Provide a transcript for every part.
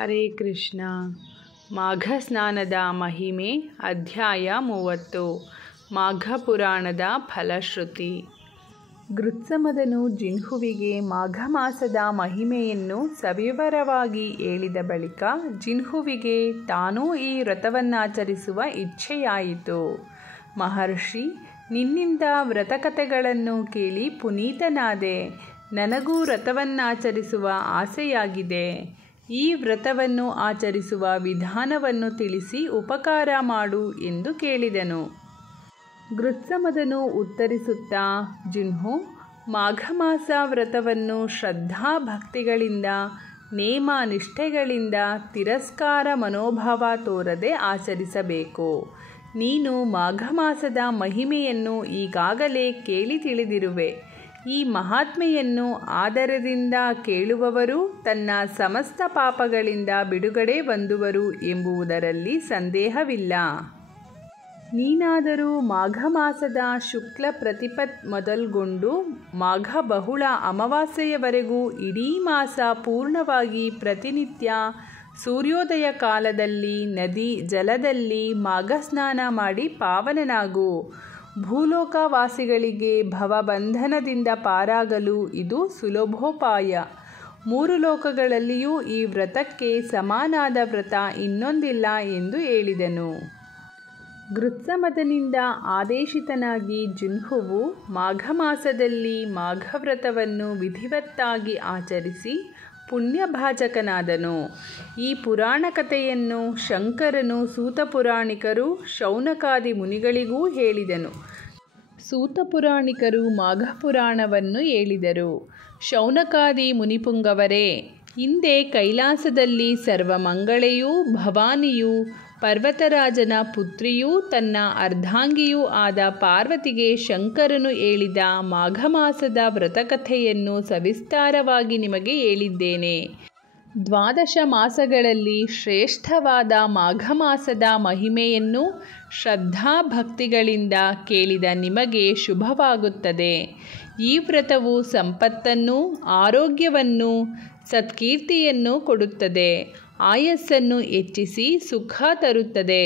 ಹರೇ ಕೃಷ್ಣ. ಮಾಘ ಸ್ನಾನದ ಮಹಿಮೆ ಅಧ್ಯಾಯ 30. ಮಾಘ ಪುರಾಣದ ಫಲಶ್ರುತಿ. ಗೃತ್ಸಮದನು ಜಿನ್ಹುವಿಗೆ ಮಾಘ ಮಾಸದ ಮಹಿಮೆಯನ್ನು ಸವಿವರವಾಗಿ ಹೇಳಿದ ಬಳಿಕ ಜಿನ್ಹುವಿಗೆ ತಾನೂ ಈ ವ್ರತವನ್ನಾಚರಿಸುವ ಇಚ್ಛೆಯಾಯಿತು. ಮಹರ್ಷಿ, ನಿನ್ನಿಂದ ವ್ರತಕಥೆಗಳನ್ನು ಕೇಳಿ ಪುನೀತನಾದೆ. ನನಗೂ ವ್ರತವನ್ನಾಚರಿಸುವ ಆಸೆಯಾಗಿದೆ. ಈ ವ್ರತವನ್ನು ಆಚರಿಸುವ ವಿಧಾನವನ್ನು ತಿಳಿಸಿ ಉಪಕಾರ ಮಾಡು ಎಂದು ಕೇಳಿದನು. ಗೃತ್ಸಮದನು ಉತ್ತರಿಸುತ್ತಾ, ಜಿನ್ಹು, ಮಾಘ ಮಾಸ ವ್ರತವನ್ನು ಶ್ರದ್ಧಾ ಭಕ್ತಿಗಳಿಂದ, ನೇಮ ನಿಷ್ಠೆಗಳಿಂದ, ತಿರಸ್ಕಾರ ಮನೋಭಾವ ತೋರದೆ ಆಚರಿಸಬೇಕು. ನೀನು ಮಾಘ ಮಾಸದ ಮಹಿಮೆಯನ್ನು ಈಗಾಗಲೇ ಕೇಳಿ ತಿಳಿದಿರುವೆ. ಈ ಮಹಾತ್ಮೆಯನ್ನು ಆದರದಿಂದ ಕೇಳುವವರು ತನ್ನ ಸಮಸ್ತ ಪಾಪಗಳಿಂದ ಬಿಡುಗಡೆ ಹೊಂದುವರು ಎಂಬುದರಲ್ಲಿ ಸಂದೇಹವಿಲ್ಲ. ನೀನಾದರೂ ಮಾಘ ಮಾಸದ ಶುಕ್ಲ ಪ್ರತಿಪತ್ ಮೊದಲ್ಗೊಂಡು ಮಾಘ ಬಹುಳ ಅಮಾವಾಸ್ಯೆಯವರೆಗೂ ಇಡೀ ಮಾಸ ಪೂರ್ಣವಾಗಿ ಪ್ರತಿನಿತ್ಯ ಸೂರ್ಯೋದಯ ಕಾಲದಲ್ಲಿ ನದಿ ಜಲದಲ್ಲಿ ಮಾಘಸ್ನಾನ ಮಾಡಿ ಪಾವನನಾಗು. ಭೂಲೋಕವಾಸಿಗಳಿಗೆ ಭವಬಂಧನದಿಂದ ಪಾರಾಗಲು ಇದು ಸುಲಭೋಪಾಯ. 3 ಲೋಕಗಳಲ್ಲಿಯೂ ಈ ವ್ರತಕ್ಕೆ ಸಮನಾದ ವ್ರತ ಇನ್ನೊಂದಿಲ್ಲ ಎಂದು ಹೇಳಿದನು. ಗೃತ್ಸಮದನಿಂದ ಆದೇಶಿತನಾಗಿ ಜಿನ್ಹುವು ಮಾಘ ಮಾಸದಲ್ಲಿ ಮಾಘವ್ರತವನ್ನು ವಿಧಿವತ್ತಾಗಿ ಆಚರಿಸಿ ಪುಣ್ಯಭಾಜಕನಾದನು. ಈ ಪುರಾಣ ಕಥೆಯನ್ನು ಶಂಕರನು ಸೂತಪುರಾಣಿಕರು ಶೌನಕಾದಿ ಮುನಿಗಳಿಗೂ ಹೇಳಿದನು. ಸೂತಪುರಾಣಿಕರು ಮಾಘಪುರಾಣವನ್ನು ಹೇಳಿದರು. ಶೌನಕಾದಿ ಮುನಿಪುಂಗವರೇ, ಹಿಂದೆ ಕೈಲಾಸದಲ್ಲಿ ಸರ್ವಮಂಗಳೆಯೂ ಭವಾನಿಯೂ ಪರ್ವತರಾಜನ ಪುತ್ರಿಯೂ ತನ್ನ ಅರ್ಧಾಂಗಿಯೂ ಆದ ಪಾರ್ವತಿಗೆ ಶಂಕರನು ಹೇಳಿದ ಮಾಘ ಮಾಸದ ವ್ರತಕಥೆಯನ್ನು ಸವಿಸ್ತಾರವಾಗಿ ನಿಮಗೆ ಹೇಳಿದ್ದೇನೆ. 12 ಮಾಸಗಳಲ್ಲಿ ಶ್ರೇಷ್ಠವಾದ ಮಾಘ ಮಾಸದ ಮಹಿಮೆಯನ್ನು ಶ್ರದ್ಧಾಭಕ್ತಿಗಳಿಂದ ಕೇಳಿದ ನಿಮಗೆ ಶುಭವಾಗುತ್ತದೆ. ಈ ವ್ರತವು ಸಂಪತ್ತನ್ನು, ಆರೋಗ್ಯವನ್ನು, ಸತ್ಕೀರ್ತಿಯನ್ನು ಕೊಡುತ್ತದೆ. ಆಯಸ್ಸನ್ನು ಹೆಚ್ಚಿಸಿ ಸುಖ ತರುತ್ತದೆ.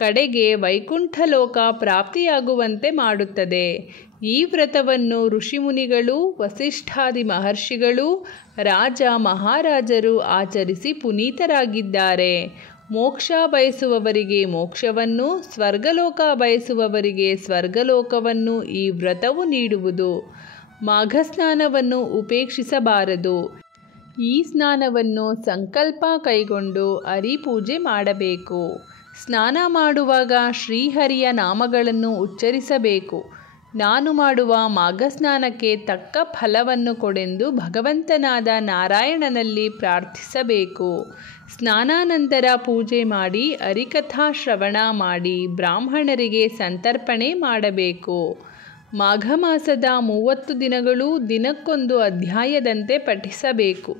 ಕಡೆಗೆ ವೈಕುಂಠಲೋಕ ಪ್ರಾಪ್ತಿಯಾಗುವಂತೆ ಮಾಡುತ್ತದೆ. ಈ ವ್ರತವನ್ನು ಋಷಿಮುನಿಗಳು, ವಸಿಷ್ಠಾದಿ ಮಹರ್ಷಿಗಳು, ರಾಜ ಮಹಾರಾಜರು ಆಚರಿಸಿ ಪುನೀತರಾಗಿದ್ದಾರೆ. ಮೋಕ್ಷ ಬಯಸುವವರಿಗೆ ಮೋಕ್ಷವನ್ನು, ಸ್ವರ್ಗಲೋಕ ಬಯಸುವವರಿಗೆ ಸ್ವರ್ಗಲೋಕವನ್ನು ಈ ವ್ರತವು ನೀಡುವುದು. ಮಾಘಸ್ನಾನವನ್ನು ಉಪೇಕ್ಷಿಸಬಾರದು. ಈ ಸ್ನಾನವನ್ನು ಸಂಕಲ್ಪ ಕೈಗೊಂಡು ಹರಿಪೂಜೆ ಮಾಡಬೇಕು. ಸ್ನಾನ ಮಾಡುವಾಗ ಶ್ರೀಹರಿಯ ನಾಮಗಳನ್ನು ಉಚ್ಚರಿಸಬೇಕು. ನಾನು ಮಾಡುವ ಮಾಘಸ್ನಾನಕ್ಕೆ ತಕ್ಕ ಫಲವನ್ನು ಕೊಡೆಂದು ಭಗವಂತನಾದ ನಾರಾಯಣನಲ್ಲಿ ಪ್ರಾರ್ಥಿಸಬೇಕು. ಸ್ನಾನಾನಂತರ ಪೂಜೆ ಮಾಡಿ ಹರಿಕಥಾ ಶ್ರವಣ ಮಾಡಿ ಬ್ರಾಹ್ಮಣರಿಗೆ ಸಂತರ್ಪಣೆ ಮಾಡಬೇಕು. ಮಾಘ ಮಾಸದ 30 ದಿನಗಳು ದಿನಕ್ಕೊಂದು ಅಧ್ಯಾಯದಂತೆ ಪಠಿಸಬೇಕು.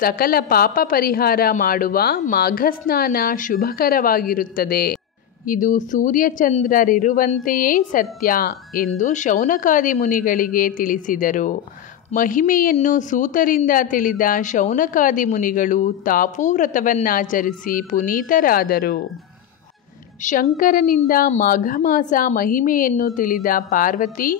ಸಕಲ ಪಾಪ ಪರಿಹಾರ ಮಾಡುವ ಮಾಘಸ್ನಾನ ಶುಭಕರವಾಗಿರುತ್ತದೆ. ಇದು ಸೂರ್ಯಚಂದ್ರರಿರುವಂತೆಯೇ ಸತ್ಯ ಎಂದು ಶೌನಕಾದಿ ಮುನಿಗಳಿಗೆ ತಿಳಿಸಿದರು. ಮಹಿಮೆಯನ್ನು ಸೂತರಿಂದ ತಿಳಿದ ಶೌನಕಾದಿ ಮುನಿಗಳು ತಾಪೂ ವ್ರತವನ್ನಾಚರಿಸಿ ಪುನೀತರಾದರು. ಶಂಕರನಿಂದ ಮಾಘ ಮಾಸ ಮಹಿಮೆಯನ್ನು ತಿಳಿದ ಪಾರ್ವತಿ,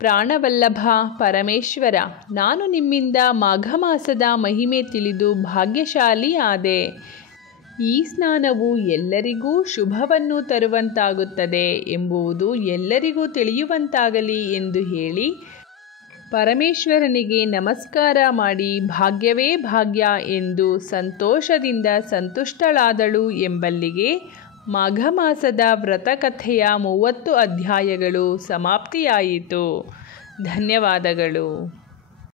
ಪ್ರಾಣವಲ್ಲಭ ಪರಮೇಶ್ವರ, ನಾನು ನಿಮ್ಮಿಂದ ಮಾಘ ಮಾಸದ ಮಹಿಮೆ ತಿಳಿದು ಭಾಗ್ಯಶಾಲಿ ಆದೆ. ಈ ಸ್ನಾನವು ಎಲ್ಲರಿಗೂ ಶುಭವನ್ನು ತರುವಂತಾಗುತ್ತದೆ ಎಂಬುದು ಎಲ್ಲರಿಗೂ ತಿಳಿಯುವಂತಾಗಲಿ ಎಂದು ಹೇಳಿ ಪರಮೇಶ್ವರನಿಗೆ ನಮಸ್ಕಾರ ಮಾಡಿ ಭಾಗ್ಯವೇ ಭಾಗ್ಯ ಎಂದು ಸಂತೋಷದಿಂದ ಸಂತುಷ್ಟಳಾದಳು ಎಂಬಲ್ಲಿಗೆ ಮಾಘ ಮಾಸದ ವ್ರತಕಥೆಯ 30 ಅಧ್ಯಾಯಗಳು ಸಮಾಪ್ತಿಯಾಯಿತು. ಧನ್ಯವಾದಗಳು.